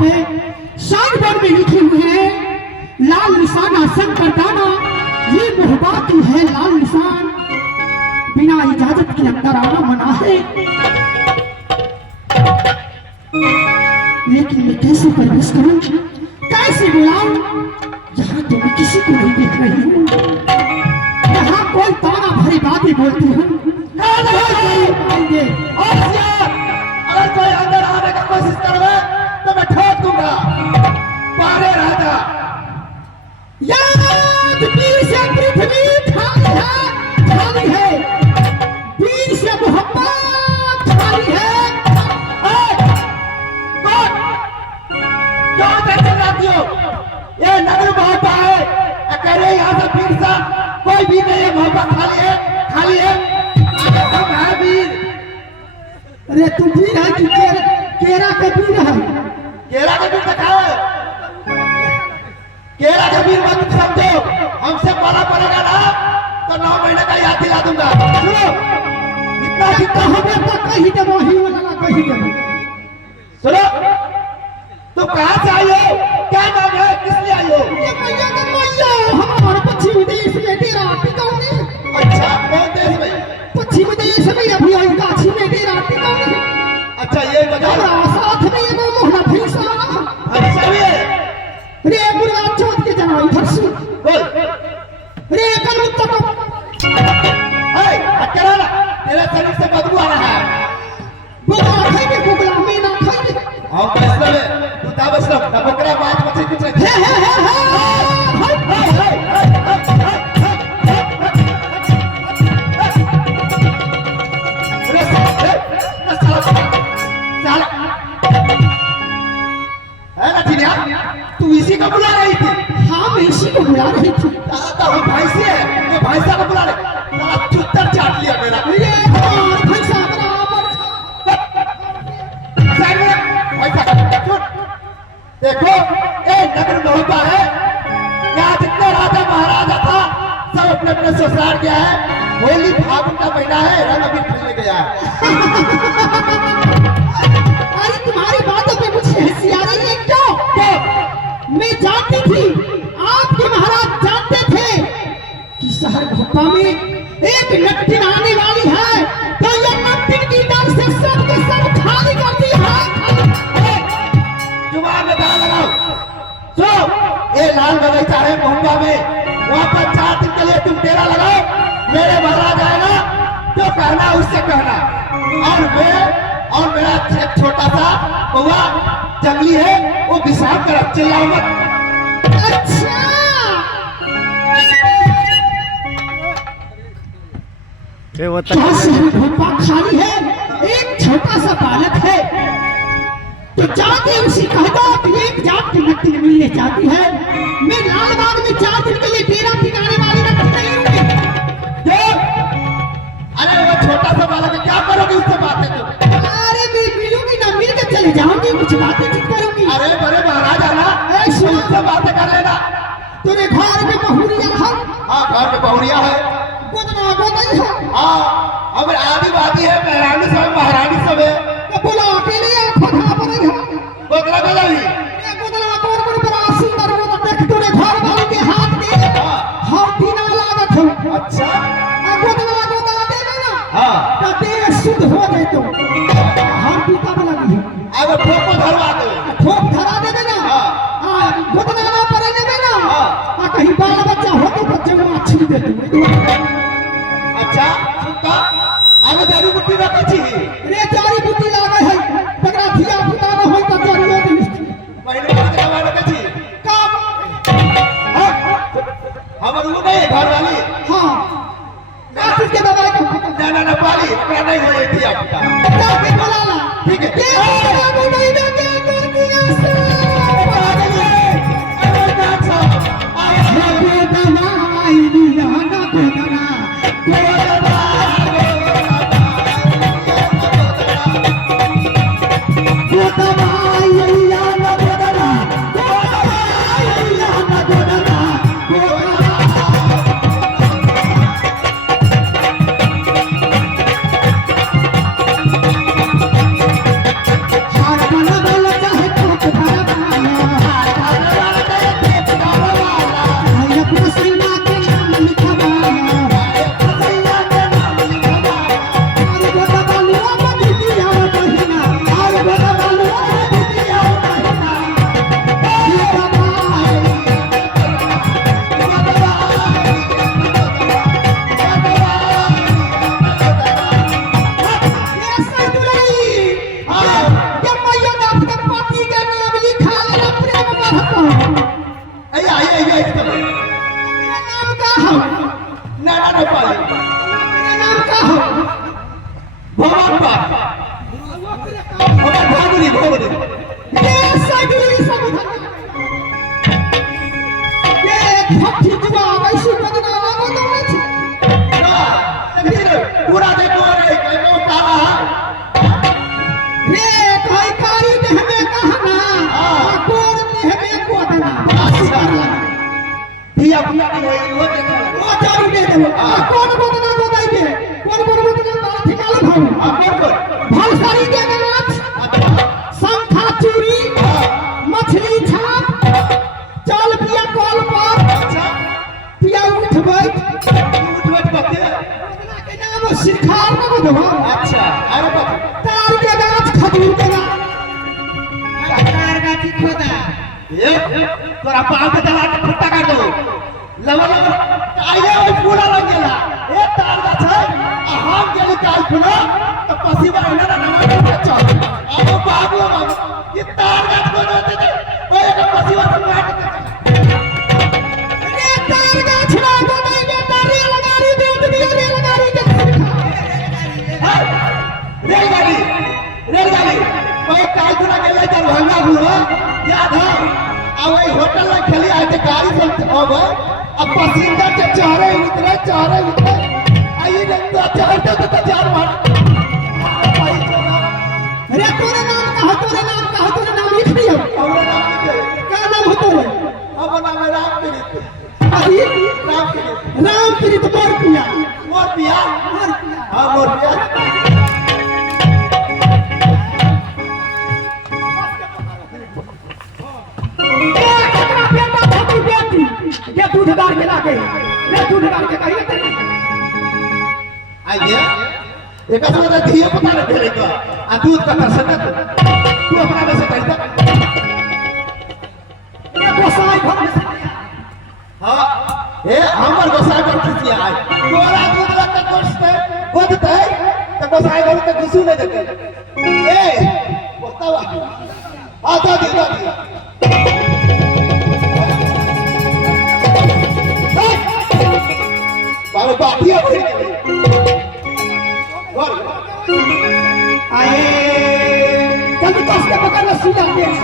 में side board में लिखे हुए हैं लाल निशाना शंकर दाना, ये मोहब्बती है लाल निशान, बिना इजाजत के अंदर आना मना है। लेकिन मैं कैसे प्रवेश करूं, कैसे बुलाऊं, यहाँ तो मैं किसी को नहीं देख रही हूँ। यहाँ कोई ताना भरी बातें बोलती हूँ, अगर कोई अंदर आने का कोशिश करे तो मैं ठोक दूंगा। पारे राजा याद वीर से पृथ्वी खाली है, खाली है, वीर से मोहब्बत खाली है। क्यों चिल्लाती हो? ये नगर मोहब्बत है, अकेले यहाँ से वीर सा कोई भी नहीं है। मोहब्बत खाली है, खाली है। हम है वीर। अरे तू वीर है कि केरा का वीर है? केरा का वीर देखा है? केरा का वीर मत समझो, हमसे पाला पड़ेगा ना तो 9 महीने का याद दिला दूंगा। सुनो, इतना तो हमें तो कहीं दे वही वाला कहीं दे। सुनो, तुम कहाँ से आई हो? क्या नाम है? किस लिए आई हो? ये मैया का मैया, हमारे पश्चिमी देश में डेरा टिकाऊ ने। अच्छा, कौन देश में? पश्चिमी देश में अभी आई गाछी में डेरा टिकाऊ ने। अच्छा, ये बताओ। और साथ में ये मोहना भैंसा। अच्छा भी है। रे मुर्गा चोट के जनाई धरसी। बोल। रे कल तक अकेला ना, तेरे शरीर से बदबू आ रहा है। बुगला खाई के बुगला में ना खाई के। हाँ, बसला में, तू ता बसला, ना बकरा बात बचे कुछ नहीं। तू इसी को बुला रही थी? हाँ, मैं इसी को बुला रही थी। तो हम भाई से है, ये भाई साहब को बुला रहे। चुत्तर चाट लिया मेरा। ये हमार भैंसा बराबर। देखो, एक नगर मोहब्बत है, यहाँ जितने राजा महाराजा था सब अपने अपने ससुराल गया है। होली फागुन का महीना है, रंग अबीर खेलने गया है। अरे तुम्हारी बातों पे मुझे हंसी आ रही है क्यों? मैं जानती थी, आपके महाराज जानते थे कि शहर भोपा में एक नट्टिन आने वाली है, तो ये नट्टिन की डर से सब के सब खाली कर दी है। जुबान में ताला लगाओ। सो, ये लाल बगीचा है मोहब्बा में, वहाँ पर 4 दिन के लिए तुम डेरा लगाओ। मेरे महाराज आएगा जो कहना उससे कहना। और मैं और मेरा एक छोटा सा बउआ जंगली है, वो विश्राम कर, चिल्लाओ मत। अच्छा, क्या शहर भोपा खाली है? एक छोटा सा बालक है, तो जाके उसी कह दो कि एक जात की नट्टिन मिलने जाती है। मैं लालबाग में 4 दिन के लिए डेरा ठिकाने वाली नट्टिन नहीं हूँ। अरे वो छोटा सा बालक है, क्या करोगे उससे बातें तुम? अरे मैं मिलूंगी ना, मिल के चले जाऊंगी, कुछ बातें चित करूंगी। अरे बड़े महाराज आना, उससे बातें कर लेना। तेरे घर में बहुरिया है? हाँ, घर में बहुरिया है। गोदना गोदन है? हाँ, अब आदिवासी है, महारानी सब है। तो बोला अकेले या खड़ा पर है? गोदना गोदना भी। ये गोदना कौन बड़ा सुंदर वो देख तूने घर वाले के हाथ में हर दिन लागत हो। अच्छा, गोदना गोदना देवे ना, हाँ, तो देह शुद्ध हो जाए तो हर दिन कब लगी है? अगर ठोक को धरवा दो, ठोक धरा देवे ना। हाँ, गोदना ना पड़े देवे ना। हाँ, कहीं बाल बच्चा हो तो बच्चे को अच्छी दे दो। अच्छा, सुनता, आगे जड़ी बुट्टी रखी थी। रे जारी बुद्धि लागे है, तगड़ा धिया पुता न होई त जरियो दी। महीने बाद का वाला कची। कब? हाँ, हम लोग गए घर वाली। हाँ, कासिस के दवाई को ना पाली, अपना नहीं हो थी आपका। जाके बोला ना। ठीक है। ये बाबू नहीं ना क्या कर दिया से? अरे नाथ साहब, ये दवाई दिया ना गोदना। हर मन बल चाहे तो देबो कौन बदना बताई के कौन बदना तारा ठिकाले भाऊ कौन भलसारी के गाछ शंखा चूड़ी मछली छाप चल पिया कॉल पर अच्छा पिया उठ बैठ बके बदना के नाम शिखार न देबो अच्छा अरे बाबा तार के गाछ खजूर के गाछ ये तोरा पाल के चला के फुट्टा कर दो लवा आइए ओइ पूरा लग गेला ए तार का छै आ हम गेली काल खुना तो पसीबा ना नमाज के चल अब बाबू बाबू ये तार का कोन होते थे ओए एक पसीबा से मार के अरे तार गाछ ना बनाई के तारे लगारी दूध दिया रेलगाड़ी के रेलगाड़ी ओए काल खुना गेले दरभंगा घूमो याद है अब वही होटल में खेली आए थे गाड़ी से अब पैसेंजर के चारे उतरे आइए तो चढ़ते तो चार मार अरे तोरे नाम लिख दियो और नाम लिखे का नाम हो तोरे अब नाम है रामप्रीत अभी रामप्रीत रामप्रीत मोर पिया हां मोर पिया ये दूधदार के लाके ये दूधदार के कहिए ते आइए एक असर दिए पता न भेले का आ दूध का तरसत तू अपना में से कहता ये गोसाई घर में से हां ए हमर गोसाई घर खिसिया आए तोरा दूध ला के गोदते तो गोसाई घर के घुसू नहीं देते ए बतावा आ दो बाबू बातिया भर आए जल्दी कस के पकड़ ले सुना देख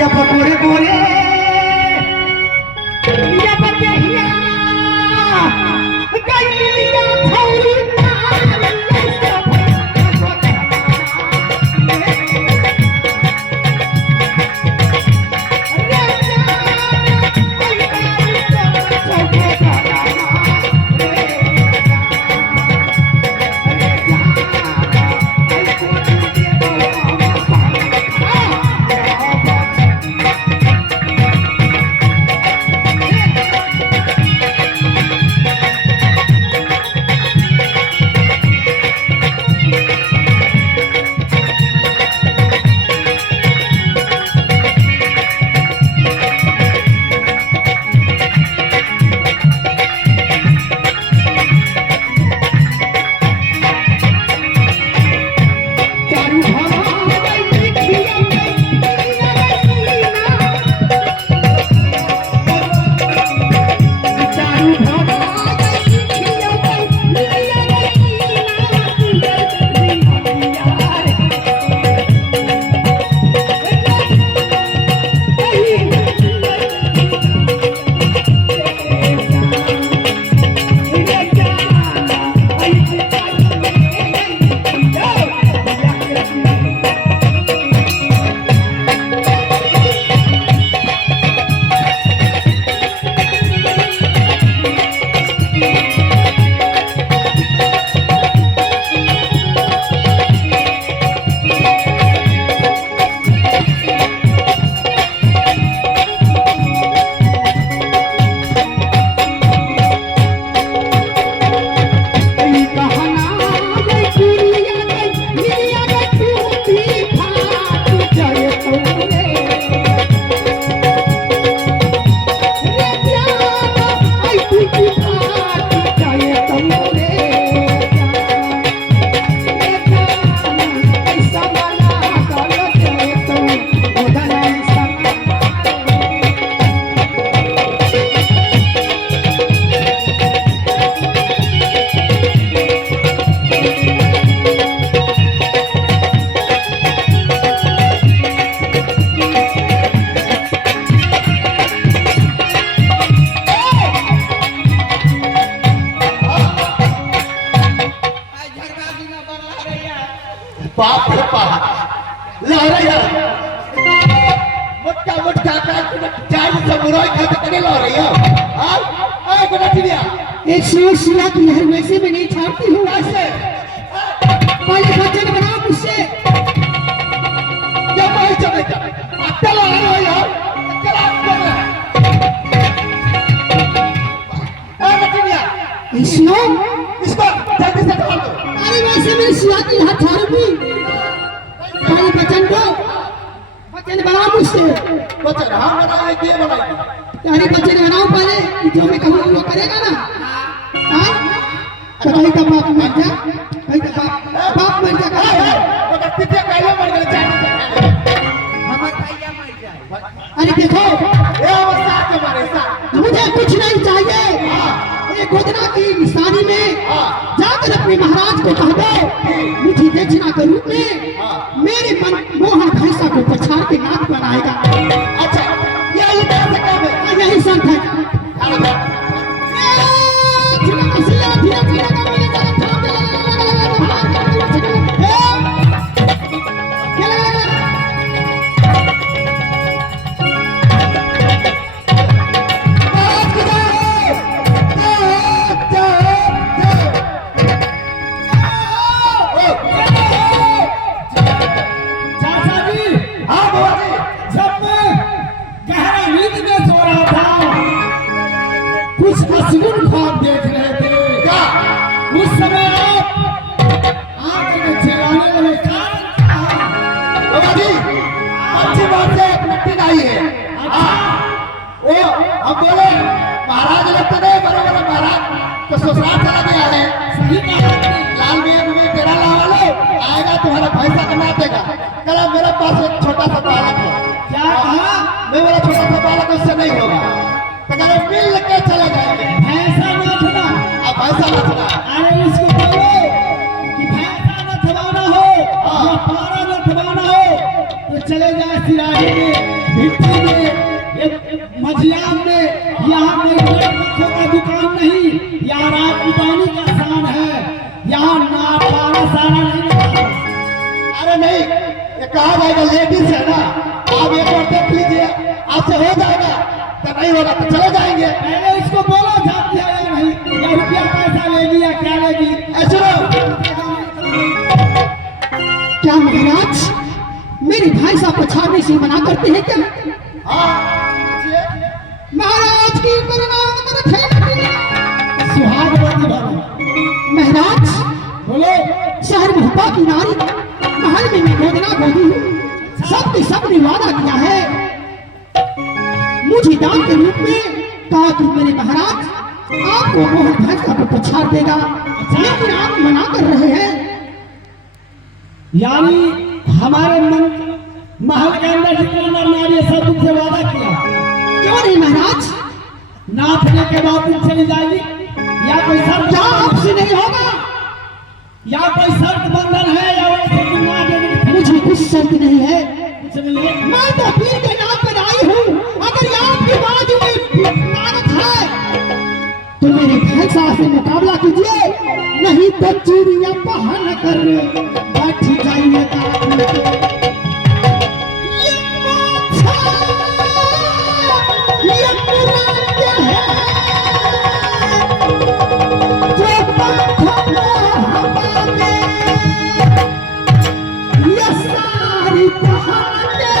ये पकोड़े बोरे ये बतिया गईलिया थौरी बाप रे बाप लहरा यार मोटा मोटा का चार से मुरई खा के ला रही है हां ओए गुलाटिया एक सिया की लहर वैसे मैं नहीं छाड़ती हूँ। ऐसे पहले वचन बनाओ मुझसे। जब मैं चले जा अकेला आ रहा है यार अकेला क्यों है ओए गुलाटिया इसको इसको जल्दी से ढाल दो अरे वैसे मेरी सिया की लहर छाड़ूंगी। पहले वचन दो, वचन बनाओ मुझसे। बच्चा हम बनाए कि ये बनाएगी अरे वचन बनाओ पहले कि जो मैं कहूँ वो करेगा ना। हाँ तो कहीं का बाप मर जा, कहीं का बाप मर जा वो तो पीछे पहले मर गए जाने से पहले हमार भैया मर जाए। अरे देखो ये अवस्था के मारे सा मुझे कुछ नहीं चाहिए। ये गोदना की निशानी में जाकर अपने महाराज को कह दो मुझे दक्षिणा के रूप में मेरे मोहन भैंसा को पछाड़ के नाक बनाएगा। अच्छा ये तरह से काम है यही शर्त है। चाचा जी, हाँ बाबा जी जब मैं गहरा नींद में सो रहा था, कुछ अशगुन ख्वाब देख रहे थे। क्या उस समय आप आकर के चिल्लाने लगे, कारण क्या है? बाबा जी अच्छी बात है एक मिनट आई है वो हम बोले महाराज लगते नहीं बराबर महाराज तो ससुराल चला गया है सही कहा आपने। लाल मियां में तेरा लावा लो आएगा तुम्हारा पैसा कमा देगा कहा मेरे पास एक छोटा सा बालक है क्या कहा? मैं मेरा छोटा सा बालक उससे नहीं होगा तो कह मिल के चले जाएंगे भैंसा नाचना। अब पैसा नचना अरे उसको बोलो कि भैंसा न थमाना हो या पारा न थमाना हो तो चले जाए सिराही में, भिट्टी में, मझियाम में। यहाँ कोई गोरखों का दुकान नहीं, यहाँ राजपूतानी का स्थान है। यहाँ ना पारा सारा नहीं निकालना। अरे नहीं ये कहा जाएगा लेडीज है ना आप एक बार देख लीजिए आपसे हो जाएगा तो नहीं होगा तो चले जाएंगे पहले उसको बोलो जाती है या नहीं, या रुपया पैसा लेगी या क्या लेगी। ऐसे क्या महाराज मेरे भाई साहब पछाड़ने से मना करते हैं क्या? हाँ महाराज की परिणाम करत है। सुहागवती भरो। महाराज बोलो। शहर में हुआ की नारी महल में मैं गोदना गोदी हूँ। सबके सब ने वादा किया है मुझे दान के रूप में कहा कि मेरे महाराज आपको मोहन भैंसा को पछाड़ देगा, लेकिन आप मना कर रहे हैं। यानी हमारे महल के अंदर जितने नर नारी है, सब तुमसे वादा किया। क्यों नहीं महाराज? नाथने के बाद तुम चली जाएगी या कोई शर्त? क्या आपसे नहीं होगा? या कोई शर्त बंधन है या वैसे तुम ना देगी? मुझे कुछ शर्त नहीं है। कुछ नहीं है। मैं तो पीर के नाम पर आई हूँ। अगर आपकी बाजू में ताकत है तो मेरे भैंसा से मुकाबला कीजिए, नहीं तो चूड़ियां पहन कर बैठ जाइएगा। ये पुराने हैं जो पंखों में हवा में ये सारी कहानी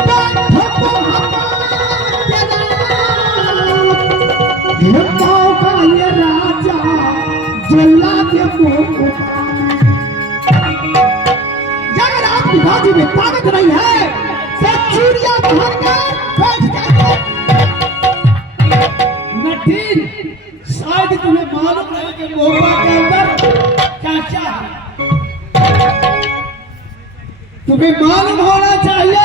पंखों को हवा देना का ये राजा जल्ला के मुंह अगर आपकी बाजू में ताकत नहीं है चूड़ियां पहन कर बैठ जाइए। नटीन, शायद तुम्हें मालूम नहीं कि मोहब्बा के अंदर क्या क्या है। तुम्हें मालूम होना चाहिए